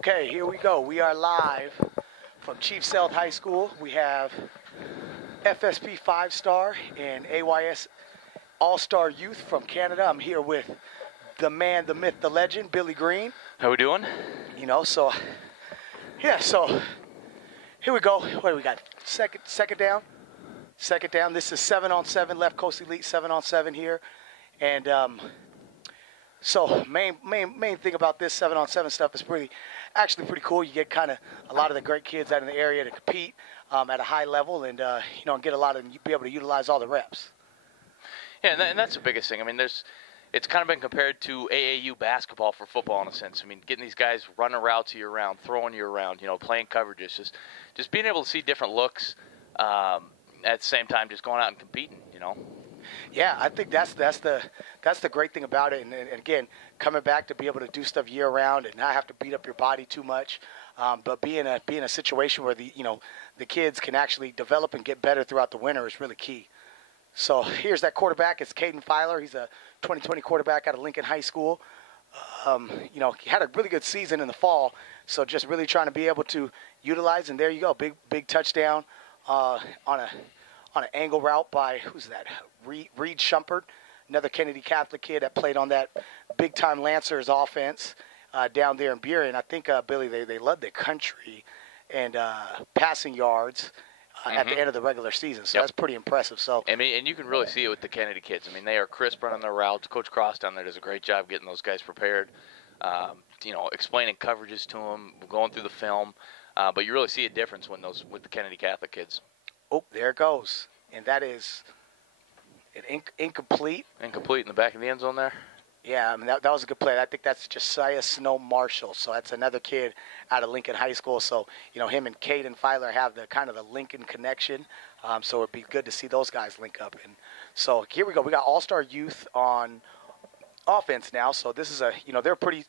Okay, here we go. We are live from Chief Sealth High School. We have FSP 5-star and AYS All-Star Youth from Canada. I'm here with the man, the myth, the legend, Billy Green. How we doing? So here we go. What do we got? Second down. Second down. This is 7-on-7, Left Coast Elite 7-on-7 here. And so main thing about this 7-on-7 stuff is actually pretty cool. You get kind of a lot of the great kids out in the area to compete at a high level and get a lot of them, be able to utilize all the reps. Yeah, and that's the biggest thing. I mean, it's kind of been compared to AAU basketball for football in a sense. I mean, getting these guys running routes year-round, throwing you around, playing coverages, just being able to see different looks at the same time, just going out and competing, Yeah, I think that's the great thing about it, and again, coming back to be able to do stuff year round and not have to beat up your body too much, but be in a situation where the kids can actually develop and get better throughout the winter is really key. So here's that quarterback. It's Caden Filer. He's a 2020 quarterback out of Lincoln High School. He had a really good season in the fall, so just really trying to be able to utilize. And there you go, big touchdown on an angle route by who's that? Reed Shumpert, another Kennedy Catholic kid that played on that big-time Lancers offense down there in Burien. I think, Billy, they led the country and passing yards at the end of the regular season. So That's pretty impressive. So and you can really see it with the Kennedy kids. I mean, they are crisp running their routes. Coach Cross down there does a great job getting those guys prepared, explaining coverages to them, going through the film. But you really see a difference with the Kennedy Catholic kids. Oh, there it goes. And that is an incomplete. Incomplete in the back of the end zone there. Yeah, I mean, that was a good play. I think that's Josiah Snow Marshall. So that's another kid out of Lincoln High School. So, him and Caden Filer have the kind of the Lincoln connection. So it'd be good to see those guys link up. And so here we go. We got All-Star Youth on offense now. So this is they're a pretty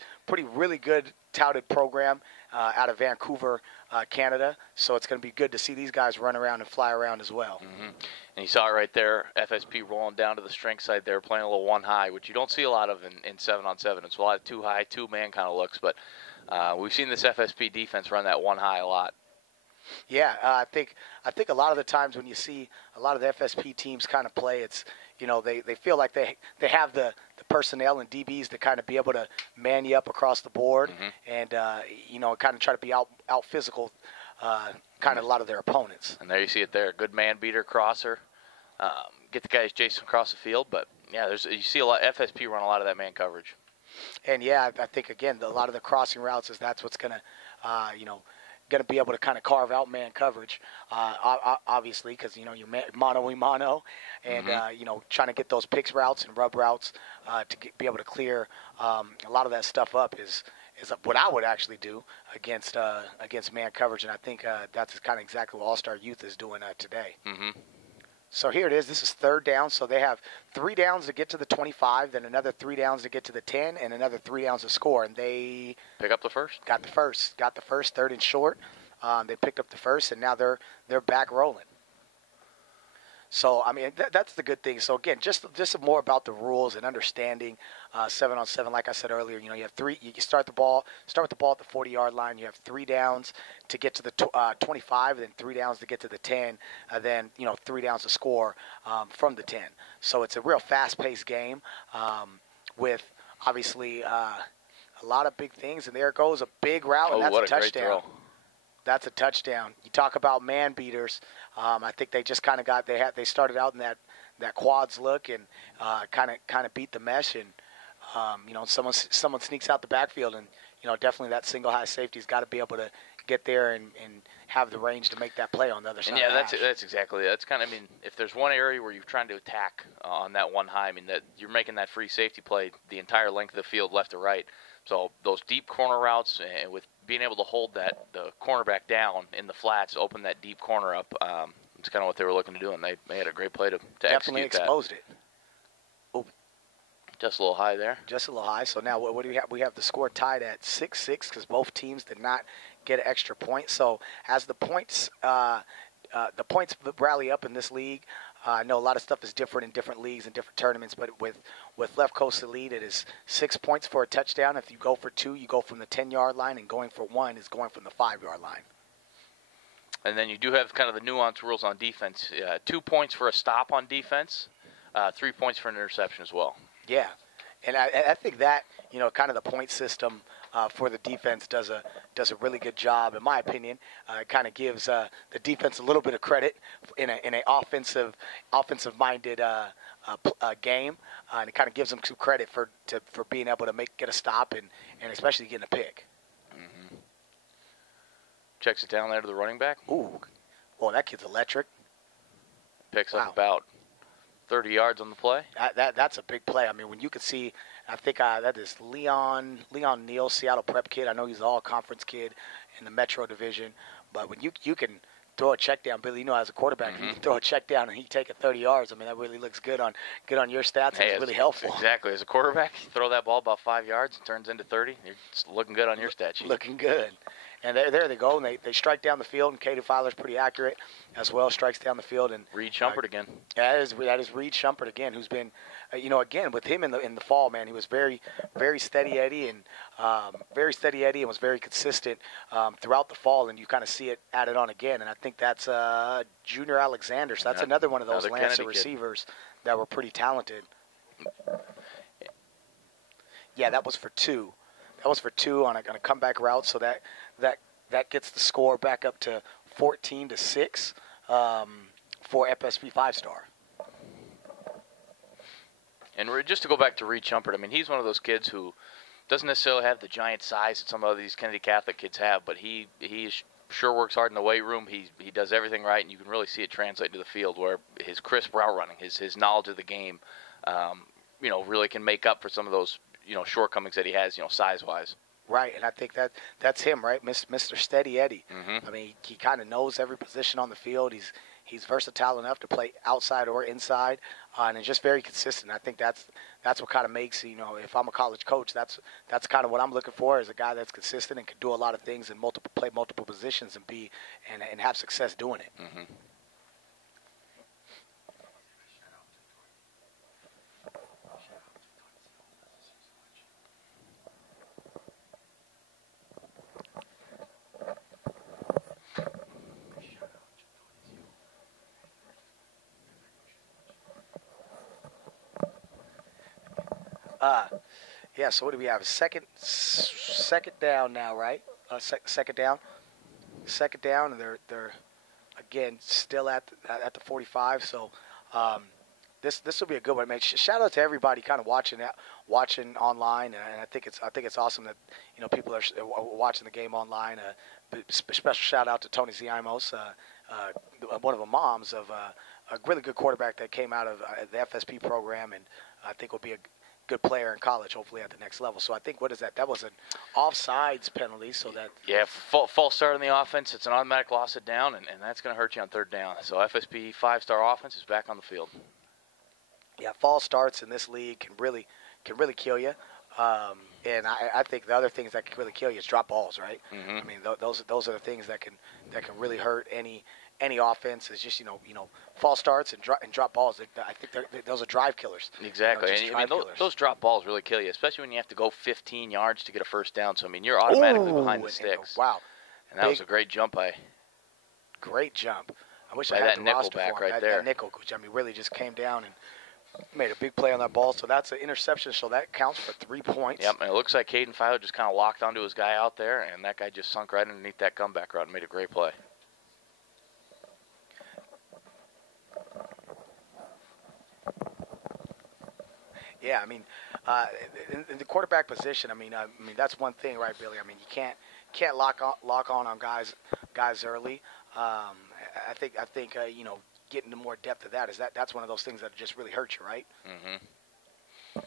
really good touted program out of Vancouver, Canada. So it's going to be good to see these guys run around and fly around as well. Mm-hmm. And you saw it right there, FSP rolling down to the strength side there, playing a little one high, which you don't see a lot of in 7-on-7. It's a lot of two high, two man kind of looks, but we've seen this FSP defense run that one high a lot. Yeah, I think a lot of the times when you see a lot of the FSP teams kind of play, it's they feel like they have the personnel and DBs to kind of be able to man you up across the board, and kind of try to be out physical kind of a lot of their opponents. And there you see it there, good man beater crosser, get the guys chasing across the field. But yeah, you see a lot FSP run a lot of that man coverage. And yeah, I think again a lot of the crossing routes that's what's gonna going to be able to kind of carve out man coverage, obviously, because you're mano-a-mano, and trying to get those picks routes and rub routes to be able to clear a lot of that stuff up is what I would actually do against man coverage, and I think that's kind of exactly what All-Star Youth is doing today. Mm-hmm. So here it is. This is third down. So they have 3 downs to get to the 25, then another 3 downs to get to the 10, and another 3 downs to score. And they pick up the first. Got the first, third and short. They picked up the first, and now they're back rolling. So I mean that's the good thing. So again, just more about the rules and understanding 7-on-7. Like I said earlier, you have 3. You start with the ball at the 40-yard line. You have 3 downs to get to the 25, then 3 downs to get to the 10, then 3 downs to score from the 10. So it's a real fast-paced game with obviously a lot of big things. And there goes a big route, and that's a touchdown. Great throw. That's a touchdown. You talk about man beaters. I think they just kind of they started out in that quads look and kind of beat the mesh, and someone sneaks out the backfield, and definitely that single high safety's got to be able to get there and have the range to make that play on the other side. And yeah, that's exactly it. That's kind of, if there's one area where you're trying to attack on that one high, that you're making that free safety play the entire length of the field, left to right. So those deep corner routes, and with being able to hold the cornerback down in the flats, open that deep corner up, it's kind of what they were looking to do, and they had a great play to definitely execute exposed that. It. Oh, just a little high there. Just a little high. So now what do we have? We have the score tied at 6-6 because both teams did not get an extra point. So as the points rally up in this league, I know a lot of stuff is different in different leagues and different tournaments, but with Left Coast Elite, it is 6 points for a touchdown. If you go for 2, you go from the 10-yard line, and going for 1 is going from the 5-yard line. And then you do have kind of the nuanced rules on defense. 2 points for a stop on defense, 3 points for an interception as well. Yeah, and I think that, kind of the point system for the defense does a really good job, in my opinion. It kind of gives the defense a little bit of credit in an offensive-minded game, and it kind of gives them some credit for being able to get a stop and especially getting a pick. Mm-hmm. Checks it down there to the running back. Ooh, well, that kid's electric. Picks up about 30 yards on the play. That's a big play. I mean, when you could see, I think that is Leon Neal, Seattle Prep kid. I know he's an all-conference kid in the Metro Division, but when you can throw a check down, Billy, as a quarterback, you can throw a check down and he take it 30 yards. I mean, that really looks good on your stats, and it's really helpful. Exactly. As a quarterback, you throw that ball about 5 yards and turns into 30. It's looking good on your stat sheet. Looking good. And there they go, and they strike down the field, and Caden Filer's pretty accurate as well, strikes down the field. And Reed Shumpert again. That is Reed Shumpert again, who's been, again, with him in the fall, man, he was very, very steady Eddie and was very consistent throughout the fall, and you kind of see it added on again. And I think that's Junior Alexander, so that's another one of those Lancer receivers that were pretty talented. Yeah, that was for 2. That was for 2 on a comeback route, so that gets the score back up to 14-6 for FSP 5-star. And just to go back to Reed Shumpert, I mean, he's one of those kids who doesn't necessarily have the giant size that some of these Kennedy Catholic kids have, but he sure works hard in the weight room. He does everything right, and you can really see it translate to the field, where his crisp route running, his knowledge of the game, really can make up for some of those shortcomings that he has, size-wise. Right, and I think that's him, right, Mr. Steady Eddie. Mm-hmm. I mean, he kind of knows every position on the field. He's versatile enough to play outside or inside, and is just very consistent. I think that's what kind of makes, if I'm a college coach, that's kind of what I'm looking for, is a guy that's consistent and can do a lot of things and play multiple positions and have success doing it. Mm-hmm. Yeah, so what do we have? Second down now, right? Second down, and they're again still at the 45. So this will be a good one, man. Shout out to everybody kind of watching online, and I think it's awesome that people are watching the game online. Special shout out to Tony Ziamos, one of the moms of a really good quarterback that came out of the FSP program, and I think will be a good player in college, hopefully at the next level. So I think, what is that? That was an offsides penalty. So that false start on the offense. It's an automatic loss of down, and that's going to hurt you on third down. So FSP 5-star offense is back on the field. Yeah, false starts in this league can really kill you. And I think the other things that can really kill you is drop balls, right? Mm-hmm. I mean, those are the things that can really hurt any offense. Is just false starts and drop balls. I think those are drive killers. Exactly. And those drop balls really kill you, especially when you have to go 15 yards to get a first down. So I mean, you're automatically behind the sticks. Wow. And that was a great jump by. Great jump. I wish by I had that the nickel roster back for him. right there. That nickel, which really just came down and made a big play on that ball. So that's an interception. So that counts for 3 points. Yep. And it looks like Caden Filer just kind of locked onto his guy out there, and that guy just sunk right underneath that comeback route and made a great play. Yeah, I mean, in the quarterback position, I mean that's one thing, right, Billy? I mean, you can't lock on guys early. I think getting to more depth of that's one of those things that just really hurt you, right? Mm-hmm.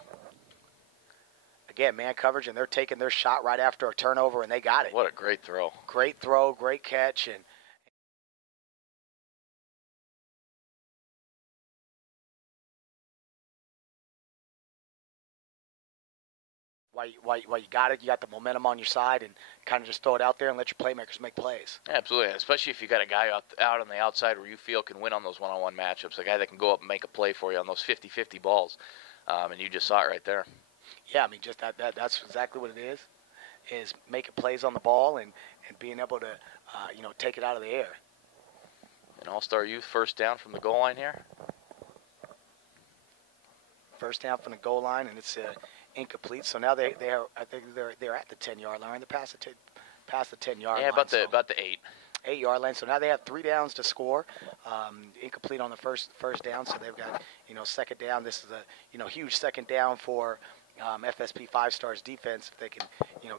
Again, man coverage, and they're taking their shot right after a turnover, and they got it. What a great throw! Great throw, great catch, and. why you got it. You got the momentum on your side, and kind of just throw it out there and let your playmakers make plays. Absolutely, especially if you got a guy out on the outside where you feel can win on those one-on-one matchups, a guy that can go up and make a play for you on those 50-50 balls, and you just saw it right there. Yeah, I mean, just that's exactly what it is making plays on the ball and being able to, take it out of the air. An all-star youth first down from the goal line here. First down from the goal line, and it's incomplete. So now they are, I think they're at the 10-yard line. They're past the 10-yard line. Yeah, about the 8-yard line. So now they have 3 downs to score. Incomplete on the first down. So they've got second down. This is a huge second down for FSP 5 Stars defense. If they can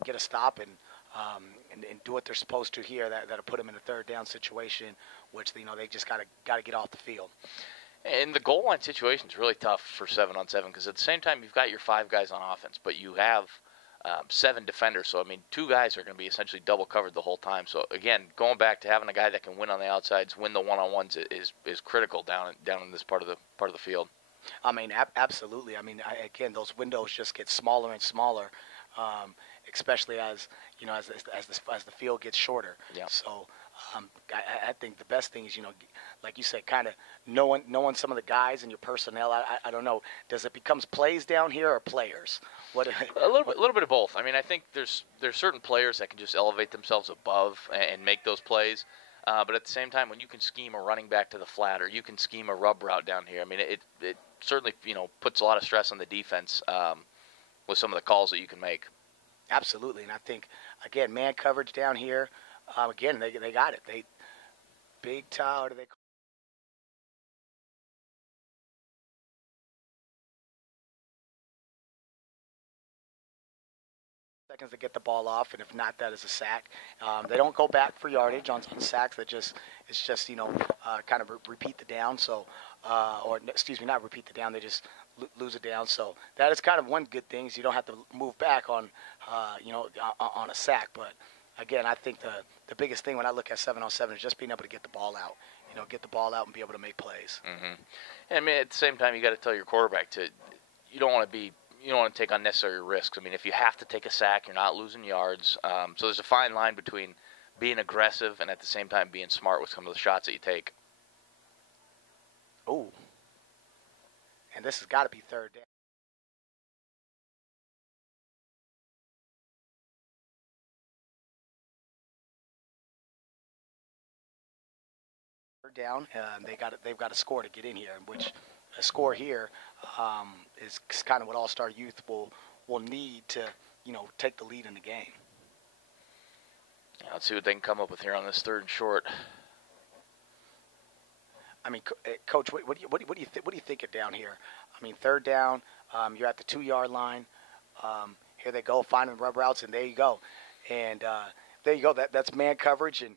get a stop and do what they're supposed to here, that'll put them in a third down situation, which they just got to get off the field. And the goal line situation is really tough for 7-on-7 because at the same time you've got your 5 guys on offense, but you have 7 defenders. So, I mean, 2 guys are going to be essentially double covered the whole time. So, again, going back to having a guy that can win on the outsides, win the one-on-ones is critical down in this part of the field. I mean, absolutely. I mean, again, those windows just get smaller and smaller, especially as the field gets shorter. Yeah. So I think the best thing is, like you said, kind of knowing some of the guys and your personnel. I don't know. Does it becomes plays down here or players? What a little bit of both. I mean, I think there's certain players that can just elevate themselves above and make those plays. But at the same time, when you can scheme a running back to the flat or you can scheme a rub route down here, I mean, it certainly puts a lot of stress on the defense with some of the calls that you can make. Absolutely, and I think again, man coverage down here. Again, they got it. They big toe. Do they? Seconds to get the ball off, and if not, that is a sack. They don't go back for yardage on sacks. It's just kind of repeat the down. So, or excuse me, not repeat the down. They just lose it down. So that is kind of one good thing. Is you don't have to move back on on a sack. But again, I think the biggest thing when I look at 7-on-7 is just being able to get the ball out. Get the ball out and be able to make plays. Mm-hmm. And I mean, at the same time, you got to tell your quarterback you don't want to take unnecessary risks. I mean, if you have to take a sack, you're not losing yards. So there's a fine line between being aggressive and at the same time being smart with some of the shots that you take. Oh. And this has got to be third down. Third down. They've got to score to get in here, which a score here is kind of what All-Star Youth will need to take the lead in the game. Yeah, let's see what they can come up with here on this third and short. I mean, Coach, what do you think of down here? I mean, third down, you're at the 2-yard line. Here they go, finding rub routes, and there you go. And there you go. That's man coverage and.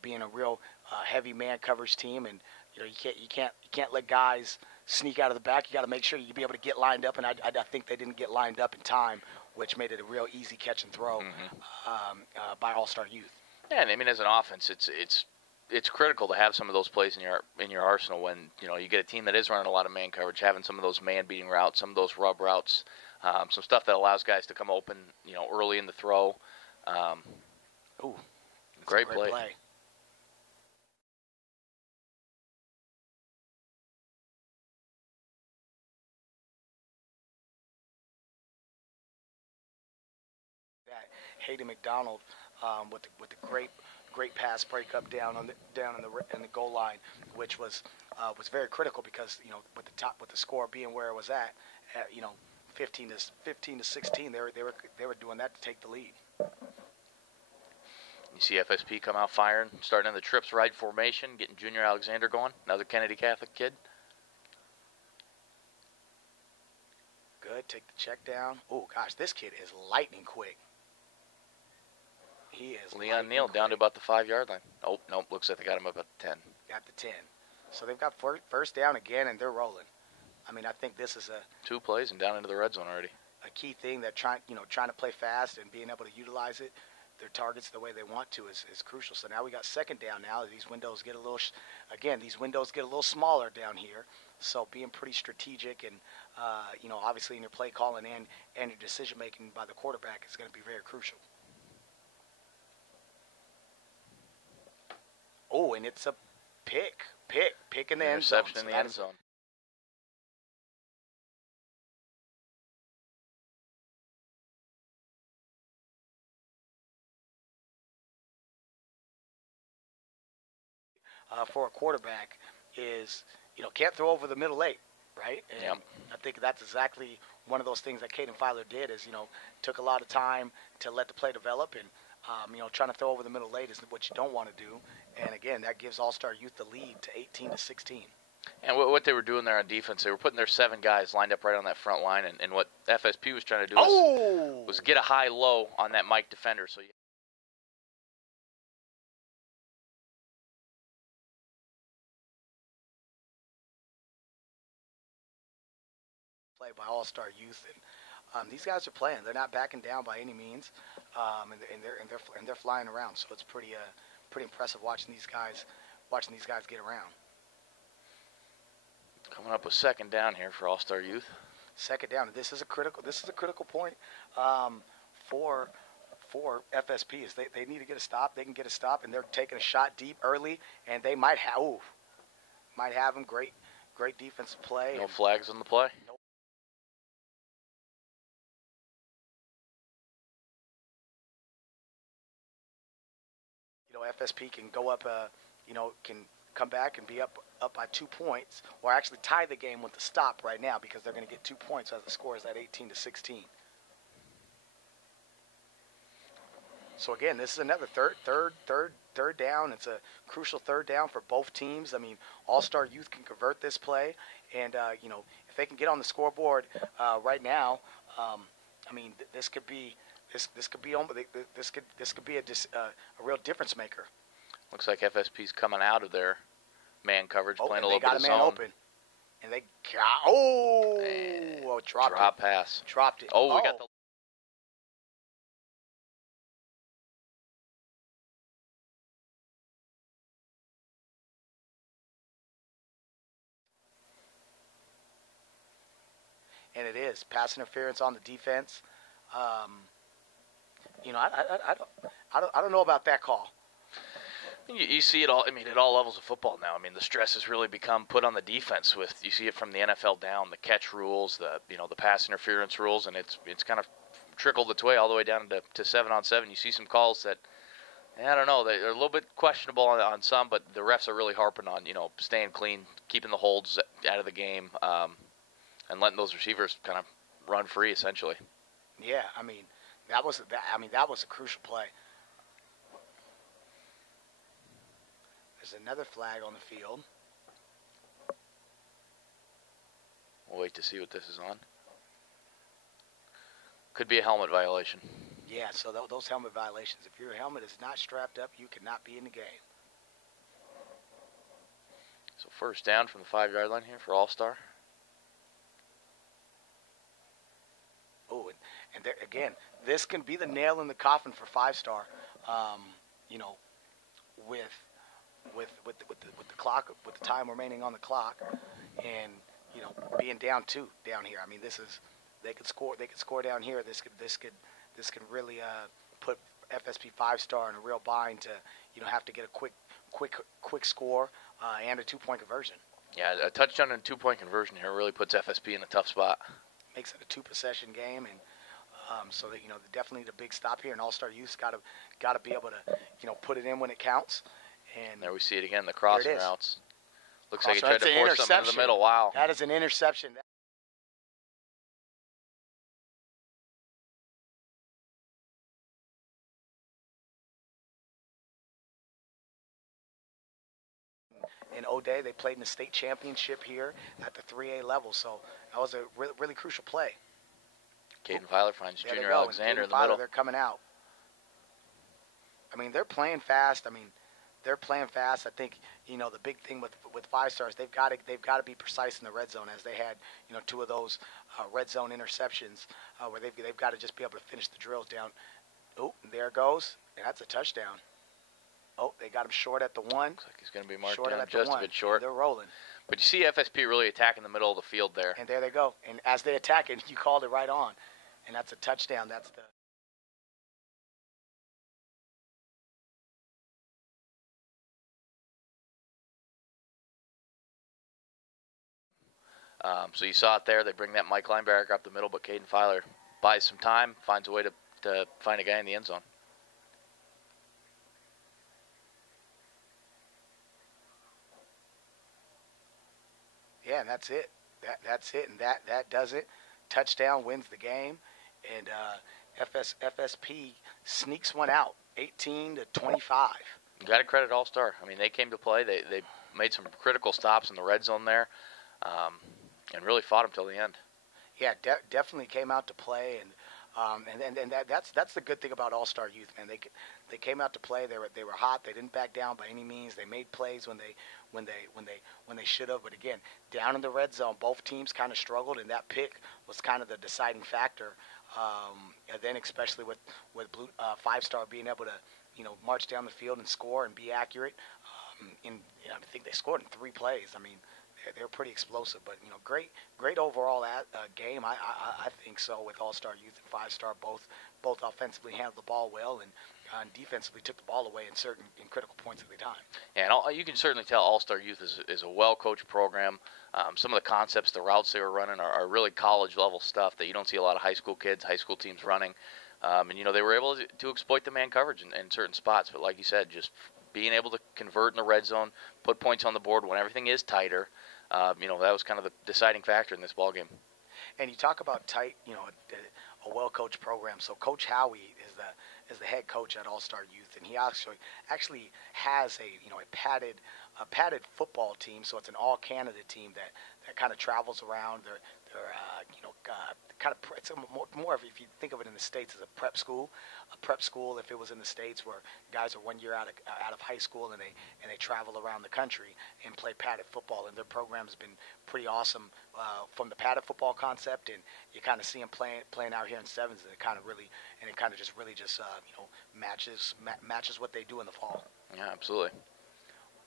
Being a real heavy man coverage team, and you can't let guys sneak out of the back. You got to make sure you be able to get lined up, and I think they didn't get lined up in time, which made it a real easy catch and throw by All-Star Youth. Yeah, and I mean, as an offense, it's critical to have some of those plays in your arsenal when you get a team that is running a lot of man coverage, having some of those man beating routes, some of those rub routes, some stuff that allows guys to come open early in the throw. Ooh, great play. Hayden McDonald with the great pass breakup down in the goal line, which was very critical because with the score being where it was at 15 to 16, they were doing that to take the lead. You see FSP come out firing, starting in the trips right formation, getting Junior Alexander going, another Kennedy Catholic kid. Good, take the check down. Oh gosh, this kid is lightning quick. He is. Leon Neal down to about the 5-yard line. Oh, nope, looks like they got him up at the 10. Got the 10. So they've got first down again, and they're rolling. I mean, I think this is 2 plays and down into the red zone already. A key thing that trying to play fast and being able to utilize it. their targets the way they want to is crucial. So now we got second down. Now these windows get a little, these windows get a little smaller down here. So being pretty strategic and, obviously in your play calling and your decision making by the quarterback is going to be very crucial. Oh, and it's a pick in the end zone. Interception in the end zone. For a quarterback is, can't throw over the middle eight, right? And yep. I think that's exactly one of those things that Caden Filer did is, took a lot of time to let the play develop. And, trying to throw over the middle eight is what you don't want to do. And, again, that gives All-Star Youth the lead to 18-16. And what they were doing there on defense, they were putting their 7 guys lined up right on that front line. And what FSP was trying to do was get a high-low on that Mike defender. So play by All-Star Youth, and these guys are playing. They're not backing down by any means, and they're flying around. So it's pretty impressive watching these guys get around. Coming up with second down here for All-Star Youth. Second down. This is a critical point for FSP. Is they need to get a stop. They can get a stop, and they're taking a shot deep early, and they might have them. Great defensive play. No flags on the play. No. FSP can go up, can come back and be up by 2 points, or actually tie the game with the stop right now because they're going to get 2 points as the score is at 18-16. So again, this is another third down. It's a crucial third down for both teams. I mean, All-Star Youth can convert this play, and if they can get on the scoreboard right now, this could be. This could be a real difference maker. Looks like FSP's coming out of their man coverage, playing a little bit of zone. They got a man open, and they dropped drop pass, dropped it. Oh, we got the. And it is pass interference on the defense. I don't know about that call. You see it all. I mean, at all levels of football now. I mean, the stress has really become put on the defense. You see it from the NFL down, the catch rules, the pass interference rules, and it's kind of trickled its way all the way down to 7-on-7. You see some calls that I don't know. They're a little bit questionable on some, but the refs are really harping on staying clean, keeping the holds out of the game, and letting those receivers kind of run free essentially. Yeah, that was a crucial play. There's another flag on the field. We'll wait to see what this is on. Could be a helmet violation. Yeah, so those helmet violations. If your helmet is not strapped up, you cannot be in the game. So first down from the 5-yard line here for All-Star. Oh, and there, again, this can be the nail in the coffin for 5-star. With the clock, with the time remaining on the clock, and being down 2 down here. They could score down here. This could really put FSP 5-star in a real bind to have to get a quick score and a 2-point conversion. Yeah, a touchdown and a 2-point conversion here really puts FSP in a tough spot. Makes it a 2-possession game, and so that they definitely need a big stop here. And All-Star Youth's got to be able to put it in when it counts. And there we see it again, the crossing routes. Looks like he tried to force something in the middle. Wow. That is an interception. In O'Day, they played in the state championship here at the 3A level, so that was a really crucial play. Caden Filer finds Junior Alexander in the middle. They're coming out. They're playing fast. I think the big thing with 5-stars, they've got to be precise in the red zone, as they had 2 of those red zone interceptions where they've got to just be able to finish the drills down Oh, there it goes. And that's a touchdown. Oh, they got him short at the one. Looks like he's going to be marked Short down at the just one. a bit short. And they're rolling. But you see FSP really attacking the middle of the field there. And there they go. And as they attack it, you called it right on. And that's a touchdown. That's the So you saw it there. They bring that Mike linebacker up the middle, but Caden Filer buys some time, finds a way to find a guy in the end zone. Yeah, and that's it. That's it, and that does it. Touchdown wins the game, and FSP sneaks one out, 18-25. You got to credit All-Star. I mean, they came to play. They made some critical stops in the red zone there, and really fought them till the end. Yeah, definitely came out to play, and that's the good thing about All-Star Youth, man. They came out to play. They were hot. They didn't back down by any means. They made plays when they should have. But again, down in the red zone, both teams kind of struggled, and that pick was kind of the deciding factor. And then especially with Blue Five-Star being able to march down the field and score and be accurate. I think they scored in 3 plays. I mean, they're pretty explosive, but great overall game. I think so with All-Star Youth and Five-Star both offensively handled the ball well and defensively took the ball away in critical points of the time. Yeah, and you can certainly tell All-Star Youth is a well-coached program. Some of the concepts, the routes they were running are really college-level stuff that you don't see a lot of high school teams running. And they were able to exploit the man coverage in certain spots. But like you said, just being able to convert in the red zone, put points on the board when everything is tighter. That was kind of the deciding factor in this ball game. And you talk about tight, a well-coached program. So Coach Howie is the head coach at All-Star Youth, and he actually has a padded football team. So it's an all-Canada team that kind of travels around. They're kind of it's more of, if you think of it in the States, as a prep school. A prep school, if it was in the States, where guys are 1 year out of high school and they travel around the country and play padded football, and their program has been pretty awesome from the padded football concept, and you kind of see them playing out here in sevens, and it kind of really just matches what they do in the fall. Yeah, absolutely.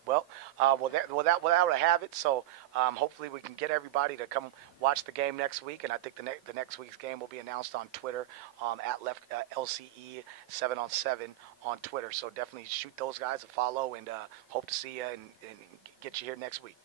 Well, that would have it. So hopefully we can get everybody to come watch the game next week, and I think the next week's game will be announced on Twitter at LCE 7-on-7 on Twitter. So definitely shoot those guys a follow, and hope to see you and get you here next week.